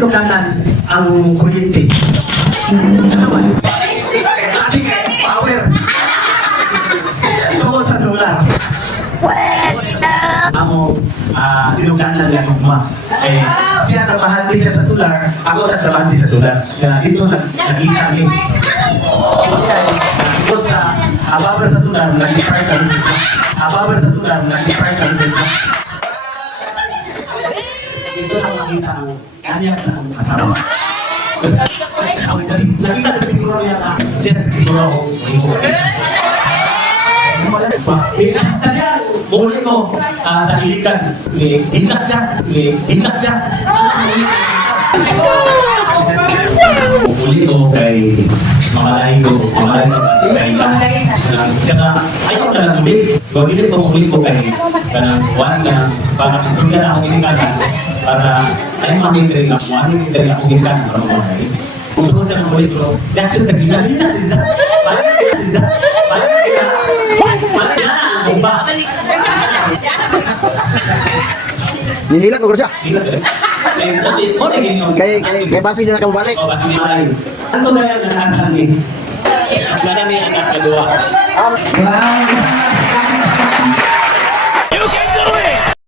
sinuganan ang kuryente. Power. Tungkol sa solar. Amo sinuganan lang kuma. Siya trabahante siya sa solar, ako sa trabahante sa solar. Dito nakita kami. Tungkol sa ababar sa solar, nag-spark kami. Ababar sa solar, nag-spark kami. Ito ang makita ang kanya ng katawan. Nakita sa siguro niya siya sa siguro ako. Sadya, muli ko sa ilikan. Hinlas siya. Muli ko kay mamalayin ko sa ilan. Siya na, ayaw na lang ulit. Gawin ko muli ko kay kanang buwan ka para istorya na akong inikanan para ayaw makikita ako. Ano yung kaya akong inikanan para mamalayin. Gusto ko siya ng muli ko. Reaction sa gila. Hindi natin siya. Nihilak ko siya. Kay basi na kang balik. Basi malayo. Ano ba yan ang nasa amin? Marami ang nakagawa. Wow.